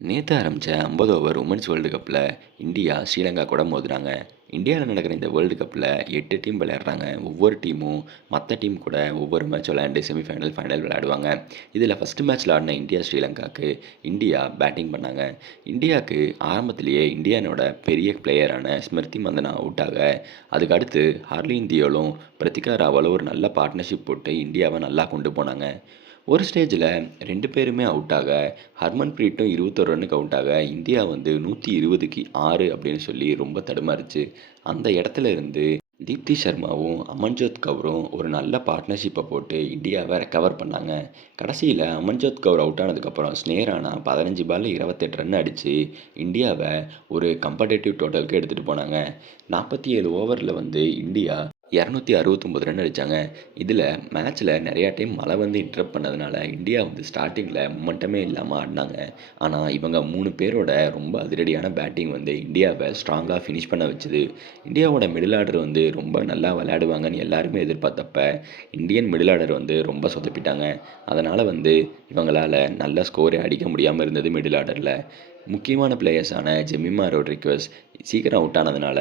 நேற்று ஆரம்பித்த ஐம்பது ஓவர் உமன்ஸ் வேர்ல்டு கப்பில் இந்தியா ஸ்ரீலங்கா கூட மோதுறாங்க இந்தியாவில் நடக்கிற இந்த வேர்ல்டு கப்பில் எட்டு டீம் விளையாடுறாங்க. ஒவ்வொரு டீமும் மற்ற டீம் கூட ஒவ்வொரு மேட்ச் விளையாண்டு செமிஃபைனல் ஃபைனல் விளையாடுவாங்க. இதில் ஃபஸ்ட்டு மேட்ச்சில் ஆடின இந்தியா ஸ்ரீலங்காவுக்கு இந்தியா பேட்டிங் பண்ணாங்க. இந்தியாவுக்கு ஆரம்பத்திலேயே இந்தியானோட பெரிய பிளேயரான ஸ்மிருதி மந்தனா அவுட் ஆக அதுக்கு அடுத்து ஹார்லி தியோலும் பிரத்திகா ராவலும் ஒரு நல்ல பார்ட்னர்ஷிப் போட்டு இந்தியாவை நல்லா கொண்டு போனாங்க. ஒரு ஸ்டேஜில் ரெண்டு பேருமே அவுட் ஆக ஹர்மன் பிரீட்டும் இருபத்தொரு ரன்னுக்கு அவுட் ஆக இந்தியா வந்து நூற்றி இருபதுக்கு ஆறு அப்படின்னு சொல்லி ரொம்ப தடுமாறுச்சு. அந்த இடத்துல இருந்து தீப்தி சர்மாவும் அமன்ஜோத் கவுரும் ஒரு நல்ல பார்ட்னர்ஷிப்பை போட்டு இந்தியாவை ரெக்கவர் பண்ணாங்க. கடைசியில் அமன்ஜோத் கவுர் அவுட் ஆனதுக்கப்புறம் ஸ்னேரானா பதினஞ்சு பாலில் இருபத்தெட்டு ரன் அடித்து இந்தியாவை ஒரு கம்படேட்டிவ் டோட்டலுக்கு எடுத்துகிட்டு போனாங்க. நாற்பத்தி ஏழு ஓவரில் வந்து இந்தியா இரநூத்தி அறுபத்தொம்பது ரன் அடித்தாங்க இதில் மேட்ச்சில் நிறையா டைம் மழை வந்து இன்டரப்ட் பண்ணதுனால இந்தியா வந்து ஸ்டார்டிங்கில் மொமெண்டமே இல்லாமல் ஆடினாங்க. ஆனால் இவங்க மூணு பேரோட ரொம்ப அதிரடியான பேட்டிங் வந்து இந்தியாவை ஸ்ட்ராங்காக ஃபினிஷ் பண்ண வச்சுது. இந்தியாவோட மிடில் ஆர்டர் வந்து ரொம்ப நல்லா விளையாடுவாங்கன்னு எல்லாருமே எதிர்பார்த்தப்ப இந்தியன் மிடில் ஆர்டர் வந்து ரொம்ப சொதப்பிட்டாங்க. அதனால் வந்து இவங்களால் நல்ல ஸ்கோரே அடிக்க முடியாமல் இருந்தது மிடில் ஆர்டரில் முக்கியமான பிளேயர்ஸான ஜெமிமா ரோட்ரிக்வஸ் சீக்கிரம் அவுட் ஆனதுனால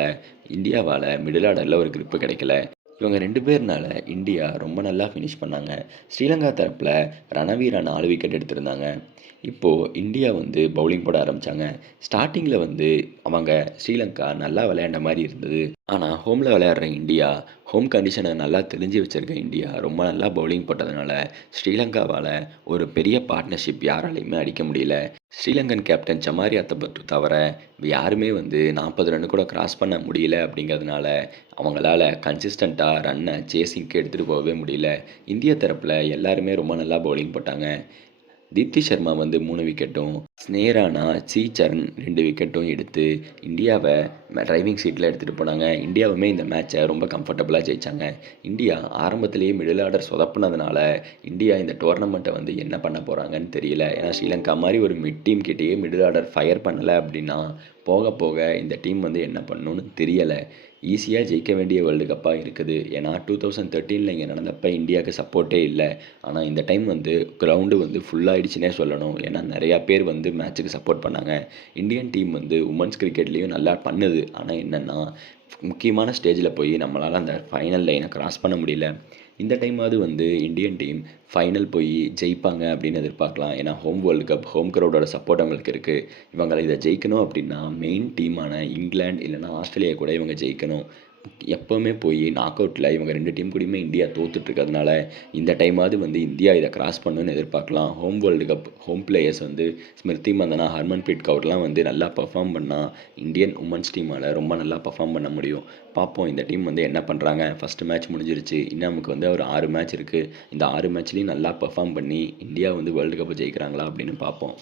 இந்தியாவால் மிடில் ஆர்டரில் ஒரு கிரிப்பு கிடைக்கல. இவங்க ரெண்டு பேர்னால இந்தியா ரொம்ப நல்லா ஃபினிஷ் பண்ணாங்க. ஸ்ரீலங்கா தரப்பில் ரணவீரா நாலு விக்கெட் எடுத்திருந்தாங்க. இப்போது இந்தியா வந்து பவுலிங் போட ஆரம்பித்தாங்க ஸ்டார்டிங்கில் வந்து அவங்க ஸ்ரீலங்கா நல்லா விளையாண்ட மாதிரி இருந்தது. ஆனால் ஹோமில் விளையாடுற இந்தியா ஹோம் கண்டிஷனை நல்லா தெரிஞ்சு வச்சுருக்க இந்தியா. ரொம்ப நல்லா பவுலிங் போட்டதுனால ஸ்ரீலங்காவால் ஒரு பெரிய பார்ட்னர்ஷிப் யாராலையுமே அடிக்க முடியல. ஸ்ரீலங்கன் கேப்டன் சமாரி அத்தபத்து தவிர யாருமே வந்து நாற்பது ரன்னு கூட கிராஸ் பண்ண முடியல அப்படிங்கிறதுனால அவங்களால கன்சிஸ்டண்ட்டாக ரன்னை சேசிங்க்கு எடுத்துகிட்டு போகவே முடியல. இந்திய தரப்பில் எல்லாருமே ரொம்ப நல்லா பவுலிங் போட்டாங்க. தீப்தி சர்மா வந்து மூணு விக்கெட்டும் ஸ்னேரானா சி. சரண் ரெண்டு விக்கெட்டும் எடுத்து இந்தியாவை டிரைவிங் சீட்டில் எடுத்துகிட்டு போனாங்க. இந்தியாவுமே இந்த மேட்சை ரொம்ப கம்ஃபர்டபுளாக ஜெயித்தாங்க இந்தியா ஆரம்பத்திலேயே மிடில் ஆர்டர் சொதப்புனதுனால இந்தியா இந்த டோர்னமெண்ட்டை வந்து என்ன பண்ண போகிறாங்கன்னு தெரியல. ஏன்னா ஸ்ரீலங்கா மாதிரி ஒரு மிட் டீம் கிட்டேயே மிடில் ஆர்டர் ஃபயர் பண்ணலை அப்படின்னா போக போக இந்த டீம் வந்து என்ன பண்ணணும்னு தெரியலை. ஈஸியாக ஜெயிக்க வேண்டிய வேர்ல்டு கப்பாக இருக்குது. ஏன்னா டூ தௌசண்ட் தேர்ட்டீனில் இங்கே நடந்தப்போ இந்தியாவுக்கு சப்போர்ட்டே இல்லை. ஆனால் இந்த டைம் வந்து கிரவுண்டு வந்து ஃபுல்லாகிடுச்சுனே சொல்லணும். ஏன்னா நிறையா பேர் வந்து மேட்ச்சுக்கு சப்போர்ட் பண்ணாங்க. இந்தியன் டீம் வந்து உமன்ஸ் கிரிக்கெட்லேயும் நல்லா பண்ணுது. ஆனால் என்னென்னா முக்கியமான ஸ்டேஜில் போய் நம்மளால் அந்த ஃபைனல் லைனை க்ராஸ் பண்ண முடியல. இந்த டைமாவது வந்து இந்தியன் டீம் ஃபைனல் போய் ஜெயிப்பாங்க அப்படின்னு எதிர்பார்க்கலாம். ஏன்னா ஹோம் வேர்ல்டு கப் ஹோம் க்ரௌடோட சப்போர்ட் அவங்களுக்கு இருக்குது இவங்களை இதை ஜெயிக்கணும் அப்படின்னா மெயின் டீமான இங்கிலாந்து இல்லைன்னா ஆஸ்திரேலியா கூட இவங்க ஜெயிக்கணும். எப்போவுமே போய் நாக் அவுட்டில் இவங்க ரெண்டு டீம் கூடயுமே இந்தியா தோத்துட்ருக்கிறதுனால இந்த டைமாவது வந்து இந்தியா இதை கிராஸ் பண்ணுன்னு எதிர்பார்க்கலாம். Home world cup home players வந்து ஸ்மிருதி மந்தனா ஹர்மன்பிரீத் கவுர்லாம் வந்து நல்லா பர்ஃபார்ம் பண்ணால் இந்தியன் உமன்ஸ் டீமால் ரொம்ப நல்லா பர்ஃபார்ம் பண்ண முடியும். பார்ப்போம் இந்த டீம் வந்து என்ன பண்ணுறாங்க ஃபஸ்ட்டு மேட்ச் முடிஞ்சிருச்சு. இன்னும் நமக்கு வந்து ஒரு ஆறு மேட்ச் இருக்குது இந்த ஆறு மேட்ச்லேயும் நல்லா பர்ஃபார்ம் பண்ணி இந்தியா வந்து வேர்ல்டு கப்பை ஜெயிக்கிறாங்களா அப்படின்னு பார்ப்போம்.